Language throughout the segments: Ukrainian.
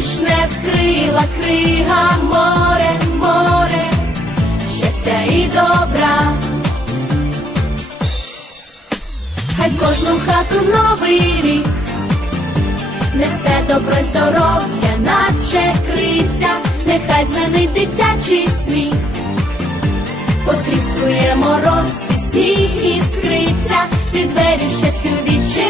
лиш не вкрила крига море, море, щастя і добра. Хай кожну хату новий рік несе добро й здоров'я, наче криця, нехай дзвенить дитячий сміх, потріскує мороз і сніг іскриця, ти двері щастю відчинить,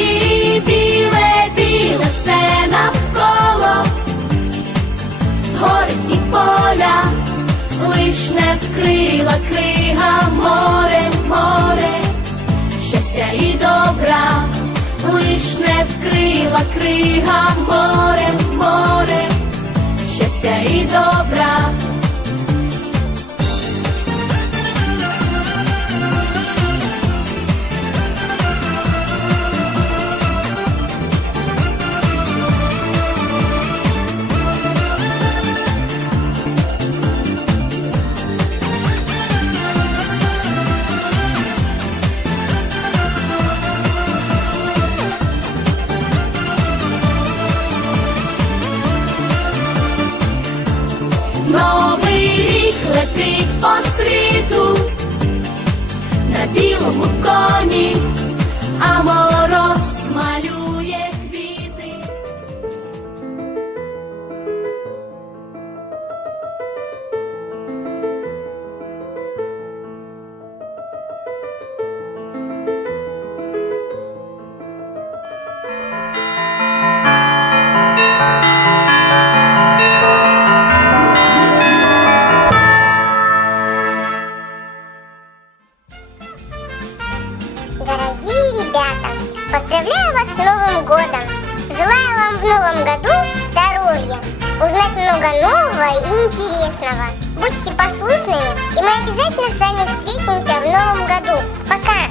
гори і поля, лиш не вкрила крига море, море, щастя і добра, лиш не вкрила крига світу на білому коні, Дорогие ребята, поздравляю вас с Новым годом! Желаю вам в Новом году здоровья, узнать много нового и интересного. Будьте послушными, и мы обязательно с вами встретимся в Новом году. Пока!